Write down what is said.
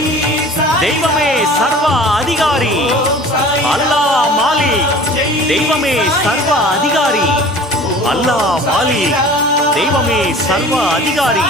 மாலிக், தெய்வமே சர்வ அதிகாரி. அல்லாஹ் மாலிக், தெய்வமே சர்வ அதிகாரி. அல்லாஹ் மாலிக், தெய்வமே சர்வ அதிகாரி.